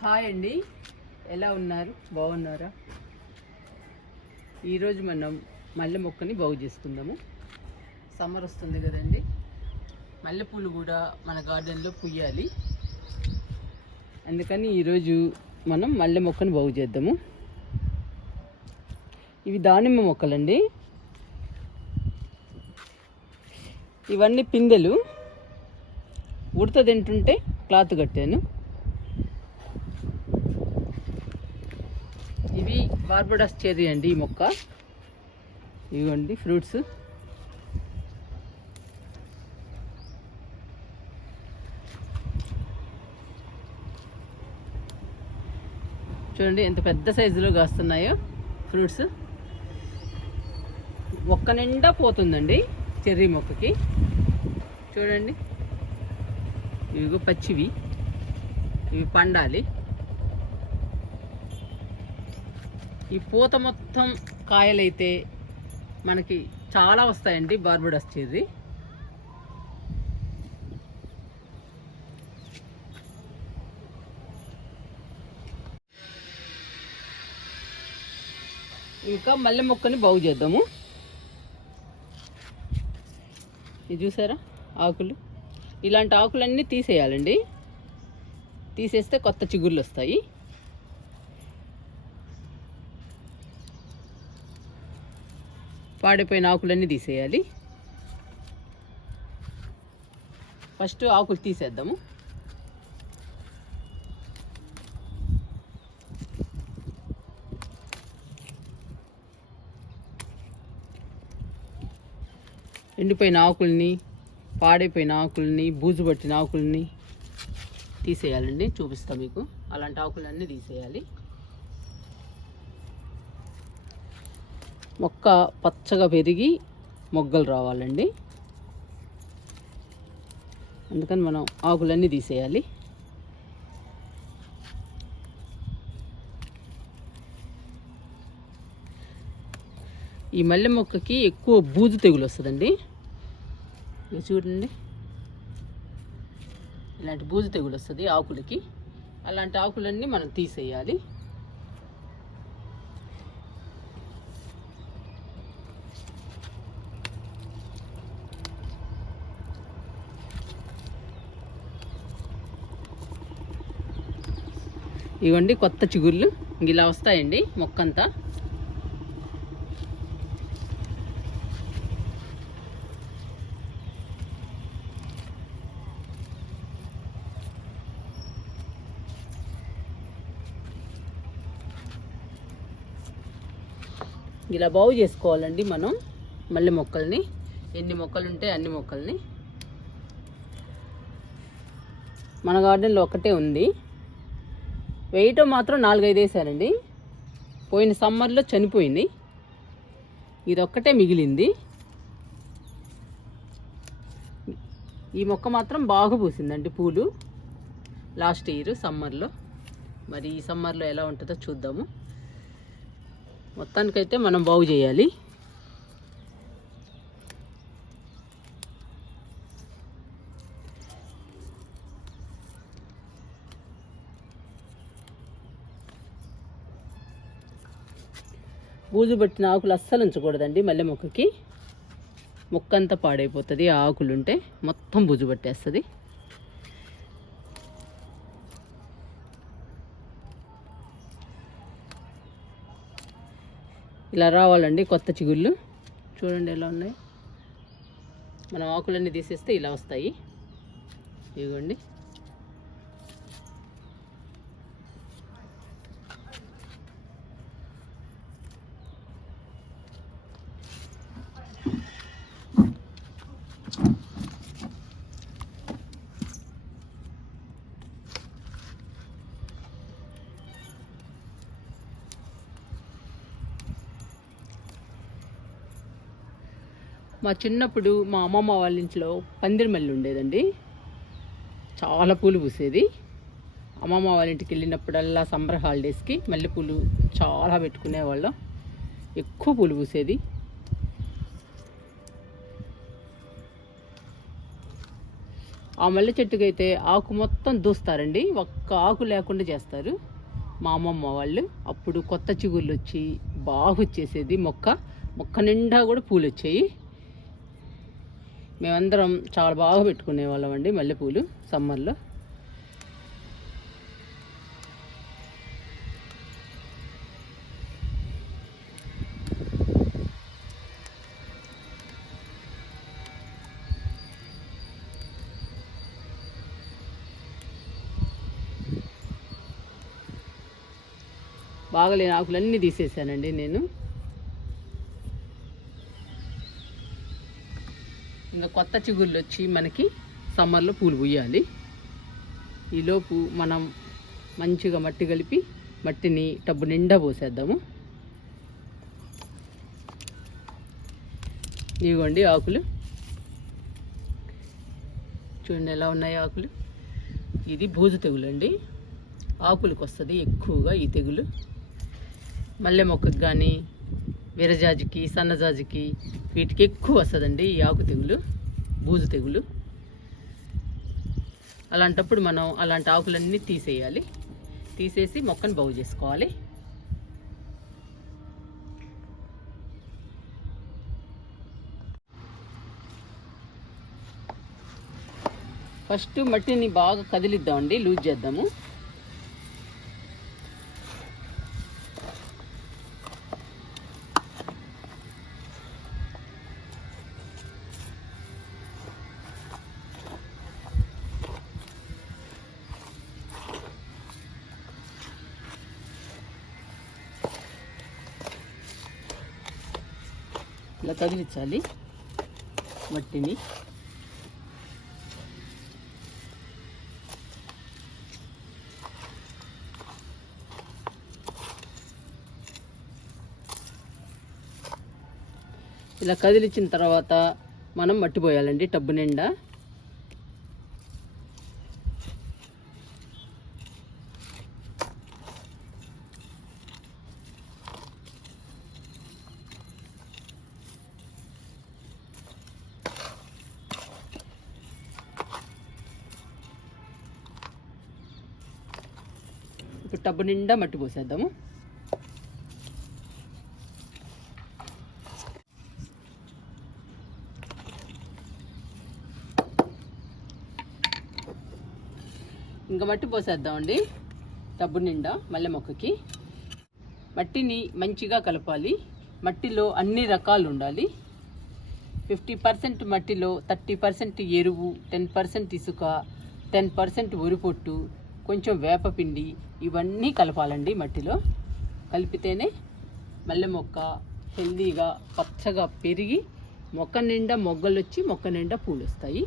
Hi అండి, ఎలా ఉన్నారు? బాగున్నారా? ఈరోజు మనం మల్లె మొక్కని బాగు చేసుకుందాము. సమ్మర్ వస్తుంది కదండి, మల్లెపూలు కూడా మన గార్డెన్లో పుయ్యాలి. అందుకని ఈరోజు మనం మల్లె మొక్కని బాగు చేద్దాము. ఇవి దానిమ్మ మొక్కలండి. ఇవన్నీ పిందెలు. ఉడత తింటుంటే క్లాత్ కట్టాను. ఇవి బార్బడాస్ చెర్రీ అండి. ఈ మొక్క ఇవ్వండి ఫ్రూట్స్. చూడండి ఎంత పెద్ద సైజులో కాస్తున్నాయో ఫ్రూట్స్. మొక్క నిండా పోతుందండి చెర్రీ మొక్కకి. చూడండి, ఇవిగో పచ్చివి, ఇవి పండాలి. ఈ పూత మొత్తం కాయలైతే మనకి చాలా వస్తాయండి బార్బడాస్ చెర్రీ. ఇంకా మల్లె మొక్కని బాగు చేద్దాము. ఇది చూసారా ఆకులు? ఇలాంటి ఆకులన్నీ తీసేయాలండి. తీసేస్తే కొత్త చిగుర్లు వస్తాయి. పాడిపోయిన ఆకులన్నీ తీసేయాలి. ఫస్ట్ ఆకులు తీసేద్దాము. ఎండిపోయిన ఆకుల్ని, పాడైపోయిన ఆకుల్ని, బూజు పట్టిన ఆకుల్ని తీసేయాలండి. చూపిస్తా మీకు. అలాంటి ఆకులన్నీ తీసేయాలి. మొక్క పచ్చగా పెరిగి మొగ్గలు రావాలండి. అందుకని మనం ఆకులన్నీ తీసేయాలి. ఈ మల్లె మొక్కకి ఎక్కువ బూజు తెగులు వస్తుందండి. ఇది చూడండి, ఇలాంటి బూజు తెగులు వస్తుంది ఆకులకి. అలాంటి ఆకులన్నీ మనం తీసేయాలి. ఇవ్వండి కొత్త చిగుర్లు ఇలా వస్తాయండి మొక్కంతా. ఇలా బాగు చేసుకోవాలండి మనం మల్లె మొక్కల్ని. ఎన్ని మొక్కలు ఉంటే అన్ని మొక్కల్ని. మన గార్డెన్లో ఒక్కటే ఉంది. వేయటం మాత్రం 4-5 వేసానండి. పోయిన సమ్మర్లో చనిపోయింది. ఇది ఒక్కటే మిగిలింది. ఈ మొక్క మాత్రం బాగా పూసిందండి పూలు లాస్ట్ ఇయర్ సమ్మర్లో. మరి ఈ సమ్మర్లో ఎలా ఉంటుందో చూద్దాము. మొత్తానికైతే మనం బాగు చేయాలి. బూజు పట్టిన ఆకులు అస్సలు ఉంచకూడదండి మల్లె మొక్కకి. మొక్క అంతా పాడైపోతుంది. ఆ ఆకులుంటే మొత్తం బూజు పట్టేస్తుంది. ఇలా రావాలండి కొత్త చిగుళ్ళు. చూడండి ఎలా ఉన్నాయి. మనం ఆకులన్నీ తీసేస్తే ఇలా వస్తాయి. ఇదిగోండి. మా చిన్నప్పుడు మా అమ్మమ్మ వాళ్ళ ఇంట్లో పందిరి మల్లె ఉండేదండి. చాలా పూలు పూసేది. అమ్మమ్మ వాళ్ళ ఇంటికి వెళ్ళినప్పుడల్లా సమ్మర్ హాలిడేస్కి మల్లెపూలు చాలా పెట్టుకునేవాళ్ళం. ఎక్కువ పూలు పూసేది. ఆ మల్లె చెట్టుకి అయితే ఆకు మొత్తం దూస్తారండి, ఒక్క ఆకు లేకుండా చేస్తారు మా అమ్మమ్మ వాళ్ళు. అప్పుడు కొత్త చిగుళ్ళు వచ్చి బాగా వచ్చేసేది, మొక్క నిండా కూడా పూలు వచ్చాయి. మేమందరం చాలా బాగా పెట్టుకునే వాళ్ళం అండి మల్లెపూలు సమ్మర్లో. బాగలేని ఆకులన్నీ తీసేసానండి నేను. ఇంకా కొత్త చిగుళ్ళు వచ్చి మనకి సమ్మర్లో పూలు పూయాలి. ఈలోపు మనం మంచిగా మట్టి కలిపి మట్టిని టబ్బు నిండా పోసేద్దాము. ఇవ్వండి ఆకులు, చూడండి ఎలా ఉన్నాయి ఆకులు. ఇది బూజు తెగులు అండి, ఆకులకు వస్తుంది ఎక్కువగా ఈ తెగులు. మల్లె మొక్కకు కానీ విరజాజికి సన్నజాజికి వీటికి ఎక్కువ వస్తుందండి ఈ ఆకు తెగులు, బూజు తెగులు. అలాంటప్పుడు మనం అలాంటి ఆకులన్నీ తీసేయాలి, తీసేసి మొక్కను బాగు చేసుకోవాలి. ఫస్ట్ మట్టిని బాగా కదిలిద్దామండి, లూజ్ చేద్దాము. ఇలా కదిలించాలి మట్టిని. ఇలా కదిలించిన తర్వాత మనం మట్టి పోయాలండి టబ్బు నిండా. ఇప్పుడు టబ్బు నిండా మట్టి పోసేద్దాము. ఇంకా మట్టి పోసేద్దామండి టబ్బు నిండా మల్లె మొక్కకి. మట్టిని మంచిగా కలపాలి, మట్టిలో అన్ని రకాలు ఉండాలి. 50% మట్టిలో 30% ఎరువు, 10% ఇసుక, 10% వరిపొట్టు, కొంచెం వేపపిండి, ఇవన్నీ కలపాలండి మట్టిలో. కలిపితేనే మల్లె మొక్క హెల్దీగా పచ్చగా పెరిగి మొక్క నిండా మొగ్గలు వచ్చి మొక్క నిండా పూలు వస్తాయి.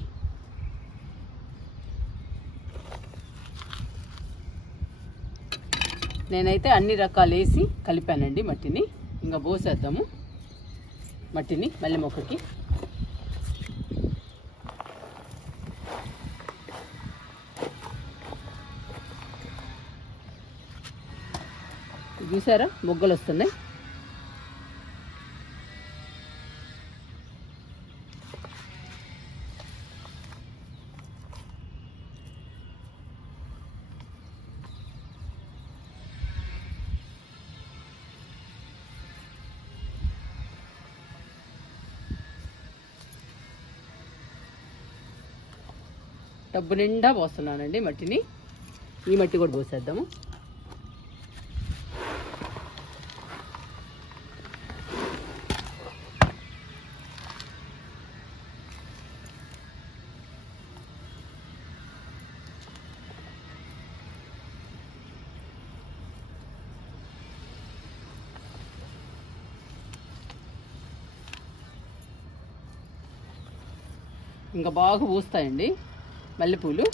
నేనైతే అన్ని రకాలు వేసి కలిపానండి మట్టిని. ఇంకా పోసేద్దాము మట్టిని మల్లె మొక్కకి. చూసారా మొగ్గలు వస్తున్నాయి. టబ్బు నిండా పోస్తున్నానండి మట్టిని. ఈ మట్టి కూడా పోసేద్దాము. ఇంకా బాగా పూస్తాయండి మల్లెపూలు.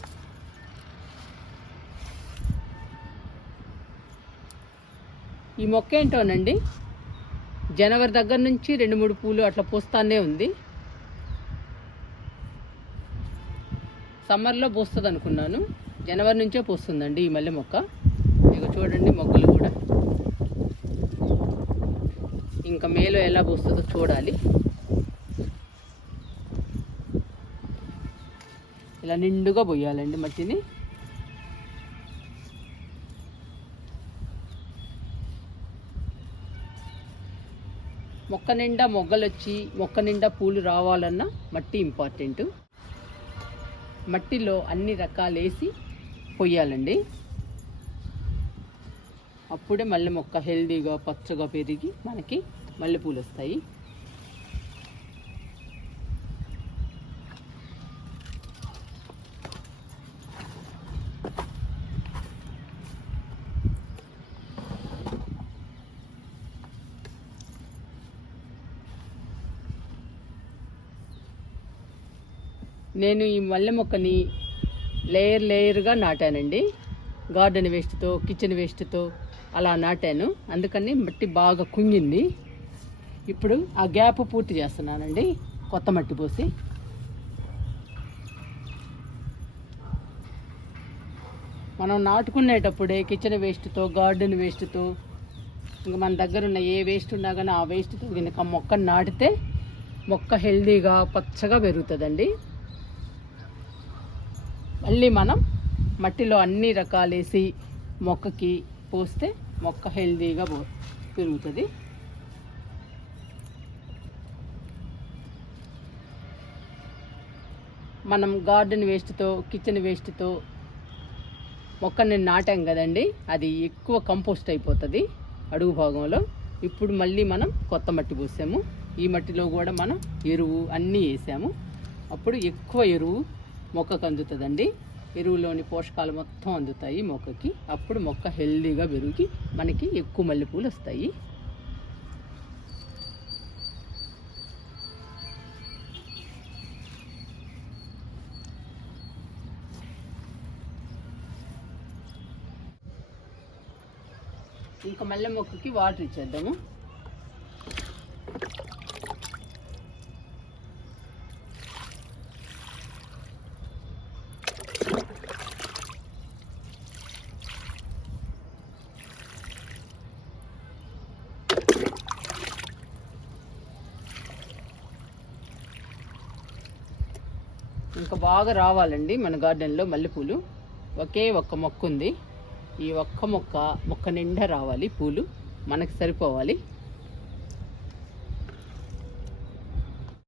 ఈ మొక్క ఏంటోనండి జనవరి దగ్గర నుంచి 2-3 పూలు అట్లా పూస్తానే ఉంది. సమ్మర్లో పూస్తుంది అనుకున్నాను, జనవరి నుంచే పూస్తుందండి ఈ మల్లె మొక్క. ఇక చూడండి మొగ్గలు కూడా. ఇంకా మేలో ఎలా పూస్తుందో చూడాలి. ఇలా నిండుగా పోయాలండి మట్టిని. మొక్క నిండా మొగ్గలు వచ్చి మొక్క నిండా పూలు రావాలన్నా మట్టి ఇంపార్టెంట్. మట్టిలో అన్ని రకాలు వేసి పొయ్యాలండి. అప్పుడే మల్లె మొక్క హెల్దీగా పచ్చగా పెరిగి మనకి మల్లెపూలు వస్తాయి. నేను ఈ మల్లె మొక్కని లేయర్గా నాటానండి. గార్డెన్ వేస్ట్తో, కిచెన్ వేస్ట్తో అలా నాటాను. అందుకని మట్టి బాగా కుంగింది. ఇప్పుడు ఆ గ్యాప్ పూర్తి చేస్తున్నానండి కొత్త మట్టి పోసి. మనం నాటుకునేటప్పుడే కిచెన్ వేస్ట్తో, గార్డెన్ వేస్ట్తో, ఇంకా మన దగ్గర ఉన్న ఏ వేస్ట్ ఉన్నా కానీ ఆ వేస్ట్తో కనుక మొక్కను నాటితే మొక్క హెల్దీగా పచ్చగా పెరుగుతుందండి. మళ్ళీ మనం మట్టిలో అన్ని రకాలు వేసి మొక్కకి పోస్తే మొక్క హెల్దీగా పెరుగుతుంది. మనం గార్డెన్ వేస్ట్తో, కిచెన్ వేస్ట్తో మొక్కని నాటాం కదండి, అది ఎక్కువ కంపోస్ట్ అయిపోతుంది అడుగు భాగంలో. ఇప్పుడు మళ్ళీ మనం కొత్త మట్టి పోసాము. ఈ మట్టిలో కూడా మనం ఎరువు అన్నీ వేసాము. అప్పుడు ఎక్కువ ఎరువు మొక్కకు అందుతుందండి. ఎరువులోని పోషకాలు మొత్తం అందుతాయి మొక్కకి. అప్పుడు మొక్క హెల్దీగా పెరిగి మనకి ఎక్కువ మల్లెపూలు వస్తాయి. ఇంకా మల్లె మొక్కకి వాటర్ ఇచ్చేద్దాము. ఇంకా బాగా రావాలండి మన గార్డెన్లో మల్లెపూలు. ఒకే ఒక్క మొక్క ఉంది. ఈ ఒక్క మొక్క నిండా రావాలి పూలు, మనకు సరిపోవాలి.